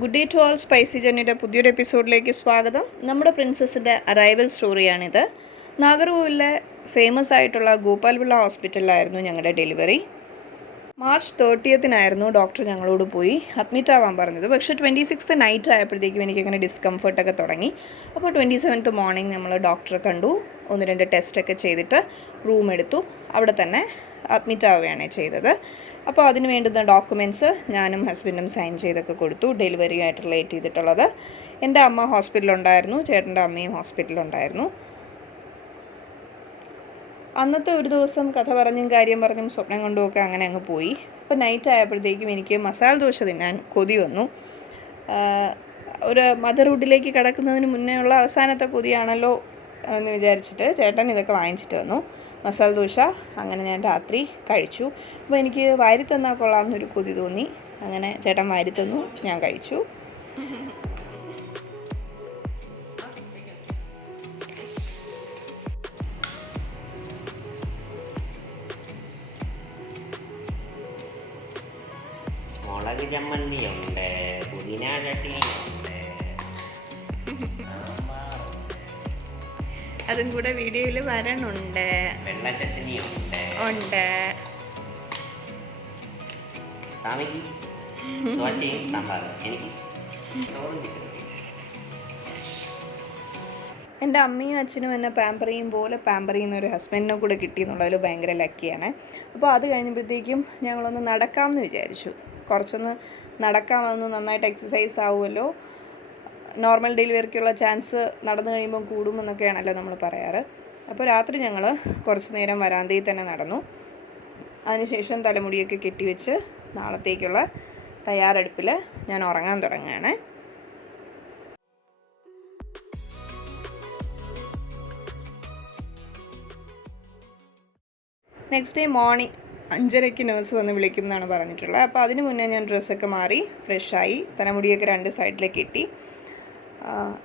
Good day to all. Spicy ജേർണിയുടെ പുതിയൊരു എപ്പിസോഡിലേക്ക് സ്വാഗതം. നമ്മുടെ പ്രിൻസസിൻ്റെ അറൈവൽ സ്റ്റോറിയാണിത്. നാഗർകോവിലിലെ ഫേമസ് ആയിട്ടുള്ള ഗോപാൽപിള്ള ഹോസ്പിറ്റലിലായിരുന്നു ഞങ്ങളുടെ ഡെലിവറി. മാർച്ച് 30 ഡോക്ടർ ഞങ്ങളോട് പോയി അഡ്മിറ്റ് ആവാൻ പറഞ്ഞത്. പക്ഷേ 26 നൈറ്റ് ആയപ്പോഴത്തേക്കും എനിക്കങ്ങനെ ഡിസ്കംഫർട്ടൊക്കെ തുടങ്ങി. അപ്പോൾ 27 മോർണിംഗ് നമ്മൾ ഡോക്ടറെ കണ്ടു, 1-2 ടെസ്റ്റൊക്കെ ചെയ്തിട്ട് റൂം എടുത്തു. അവിടെ തന്നെ അഡ്മിറ്റ് ആവുകയാണ് ചെയ്തത്. അപ്പോൾ അതിന് വേണ്ടുന്ന ഡോക്യുമെൻറ്റ്സ് ഞാനും ഹസ്ബൻഡും സൈൻ ചെയ്തൊക്കെ കൊടുത്തു. ഡെലിവറി ആയിട്ട് റിലേറ്റ് ചെയ്തിട്ടുള്ളത്. എൻ്റെ അമ്മ ഹോസ്പിറ്റലുണ്ടായിരുന്നു, ചേട്ടൻ്റെ അമ്മയും ഹോസ്പിറ്റലുണ്ടായിരുന്നു. അന്നത്തെ ഒരു ദിവസം കഥ പറഞ്ഞും കാര്യം പറഞ്ഞും സ്വപ്നം കൊണ്ടുമൊക്കെ അങ്ങനെ അങ്ങ് പോയി. അപ്പോൾ നൈറ്റ് ആയപ്പോഴത്തേക്കും എനിക്ക് മസാല ദോശ തിന്നാൻ കൊതി വന്നു. ഒരു മദർഹുഡിലേക്ക് കിടക്കുന്നതിന് മുന്നേ ഉള്ള അവസാനത്തെ കൊതിയാണല്ലോ എന്ന് വിചാരിച്ചിട്ട് ചേട്ടൻ ഇതൊക്കെ വാങ്ങിച്ചിട്ട് വന്നു, മസാല ദോശ. അങ്ങനെ ഞാൻ രാത്രി കഴിച്ചു. അപ്പോൾ എനിക്ക് വാരി തന്നാൽ കൊള്ളാമെന്നൊരു കൊതി തോന്നി. അങ്ങനെ ചേട്ടൻ വാരി തന്നു, ഞാൻ കഴിച്ചു. മുളക് ചമ്മന്തിയുണ്ട്, പുതിന ചട്നിയുണ്ട്, അതും കൂടെ വീഡിയോയിൽ വരണുണ്ട്. വെള്ള ചട്നിയുണ്ട് ഉണ്ട്. സ്വാമിക്ക് ദോശയും സാമ്പാറും, എനിക്ക് ചോറും ചിക്കനും. എൻ്റെ അമ്മയും അച്ഛനും എന്നെ പാമ്പർ ചെയ്യും പോലെ പാമ്പർ ചെയ്യുന്ന ഒരു ഹസ്ബൻഡിനെ കൂടെ കിട്ടി എന്നുള്ളതിൽ ഭയങ്കര ലക്കിയാണ്. അപ്പോൾ അത് കഴിഞ്ഞപ്പോഴത്തേക്കും ഞങ്ങളൊന്ന് നടക്കാമെന്ന് വിചാരിച്ചു. കുറച്ചൊന്ന് നടക്കാമെന്ന്, നന്നായിട്ട് എക്സസൈസ് ആവുമല്ലോ. നോർമൽ ഡെലിവറിക്കുള്ള ചാൻസ് നടന്നു കഴിയുമ്പം കൂടുമെന്നൊക്കെയാണല്ലോ നമ്മൾ പറയാറ്. അപ്പോൾ രാത്രി ഞങ്ങൾ കുറച്ച് നേരം വരാന്തയിൽ തന്നെ നടന്നു. അതിനുശേഷം തലമുടിയൊക്കെ കെട്ടിവെച്ച് നാളത്തേക്കുള്ള തയ്യാറെടുപ്പിൽ ഞാൻ ഉറങ്ങാൻ തുടങ്ങുകയാണ്. നെക്സ്റ്റ് ഡേ മോർണിംഗ് 5:30 നേഴ്സ് വന്ന് വിളിക്കും എന്നാണ് പറഞ്ഞിട്ടുള്ളത്. അപ്പോൾ അതിന് മുന്നേ ഞാൻ ഡ്രസ്സൊക്കെ മാറി ഫ്രഷായി തലമുടിയൊക്കെ 2 സൈഡിലേക്ക് കെട്ടി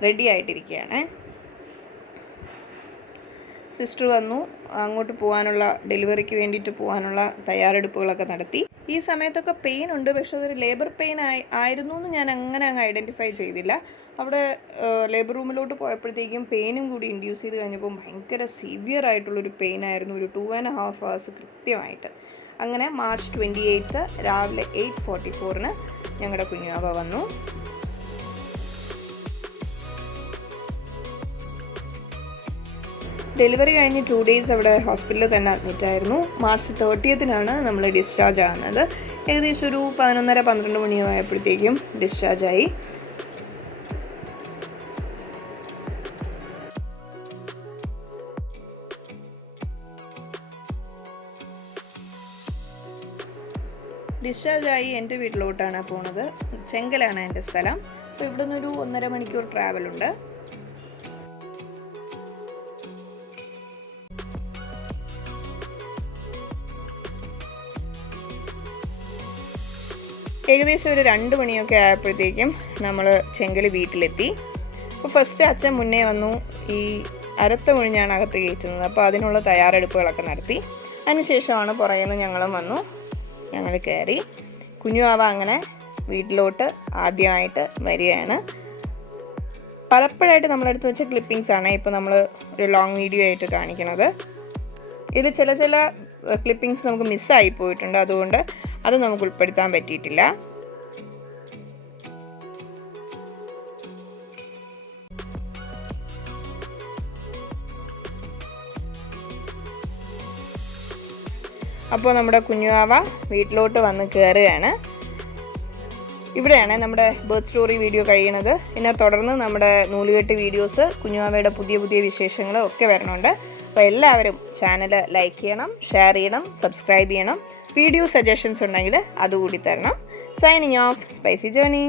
റെഡി ആയിട്ടിരിക്കുകയാണ്. സിസ്റ്റർ വന്നു. അങ്ങോട്ട് പോകാനുള്ള, ഡെലിവറിക്ക് വേണ്ടിയിട്ട് പോകാനുള്ള തയ്യാറെടുപ്പുകളൊക്കെ നടത്തി. ഈ സമയത്തൊക്കെ പെയിൻ ഉണ്ട്, പക്ഷെ അതൊരു ലേബർ പെയിൻ ആയിരുന്നു എന്ന് ഞാൻ അങ്ങനെ അങ്ങ് ഐഡൻറ്റിഫൈ ചെയ്തില്ല. അവിടെ ലേബർ റൂമിലോട്ട് പോയപ്പോഴത്തേക്കും പെയിനും കൂടി ഇൻഡ്യൂസ് ചെയ്ത് കഴിഞ്ഞപ്പോൾ ഭയങ്കര സിവിയർ ആയിട്ടുള്ളൊരു പെയിൻ ആയിരുന്നു, ഒരു 2.5 hours കൃത്യമായിട്ട്. അങ്ങനെ മാർച്ച് 28 രാവിലെ 8:44 ഞങ്ങളുടെ കുഞ്ഞാവ വന്നു. ഡെലിവറി കഴിഞ്ഞ് 2 days അവിടെ ഹോസ്പിറ്റലിൽ തന്നെ അഡ്മിറ്റായിരുന്നു. മാർച്ച് 30 നമ്മൾ ഡിസ്ചാർജ് ആകുന്നത്. ഏകദേശം ഒരു 11:30-12 മണിയോ ആയപ്പോഴത്തേക്കും ഡിസ്ചാർജായി. ഡിസ്ചാർജായി എൻ്റെ വീട്ടിലോട്ടാണ് പോണത്. ചെങ്കലാണ് എൻ്റെ സ്ഥലം. അപ്പോൾ ഇവിടെ നിന്നൊരു 1.5 മണിക്കൂർ ട്രാവലുണ്ട്. ഏകദേശം ഒരു 2 മണിയൊക്കെ ആയപ്പോഴത്തേക്കും നമ്മൾ ചെങ്കൽ വീട്ടിലെത്തി. അപ്പോൾ ഫസ്റ്റ് അച്ഛൻ മുന്നേ വന്നു. ഈ അരത്ത മുഴിഞ്ഞാണ് അകത്ത് കയറ്റുന്നത്. അപ്പോൾ അതിനുള്ള തയ്യാറെടുപ്പുകളൊക്കെ നടത്തി. അതിനുശേഷമാണ് പുറകിൽ നിന്ന് ഞങ്ങളും വന്നു. ഞങ്ങൾ കയറി. കുഞ്ഞുവാവ അങ്ങനെ വീട്ടിലോട്ട് ആദ്യമായിട്ട് വരികയാണ്. പലപ്പോഴായിട്ട് നമ്മളെടുത്ത് വെച്ച ക്ലിപ്പിങ്സാണ് ഇപ്പോൾ നമ്മൾ ഒരു ലോങ് വീഡിയോ ആയിട്ട് കാണിക്കുന്നത്. ഇതിൽ ചില ക്ലിപ്പിങ്സ് നമുക്ക് മിസ്സായി പോയിട്ടുണ്ട്, അതുകൊണ്ട് അത് നമുക്ക് ഉൾപ്പെടുത്താൻ പറ്റിയിട്ടില്ല. അപ്പോൾ നമ്മുടെ കുഞ്ഞുവാവ വീട്ടിലോട്ട് വന്ന് കയറുകയാണ്. ഇവിടെയാണ് നമ്മുടെ ബർത്ത് സ്റ്റോറി വീഡിയോ കഴിയുന്നത്. ഇതിനെ തുടർന്ന് നമ്മുടെ നൂലുകെട്ട് വീഡിയോസ്, കുഞ്ഞുവാവയുടെ പുതിയ വിശേഷങ്ങൾ ഒക്കെ വരുന്നുണ്ട്. അപ്പോൾ എല്ലാവരും ചാനൽ ലൈക്ക് ചെയ്യണം, ഷെയർ ചെയ്യണം, സബ്സ്ക്രൈബ് ചെയ്യണം. വീഡിയോ സജഷൻസ് ഉണ്ടെങ്കിൽ അതുകൂടി തരണം. Signing off, spicy journey.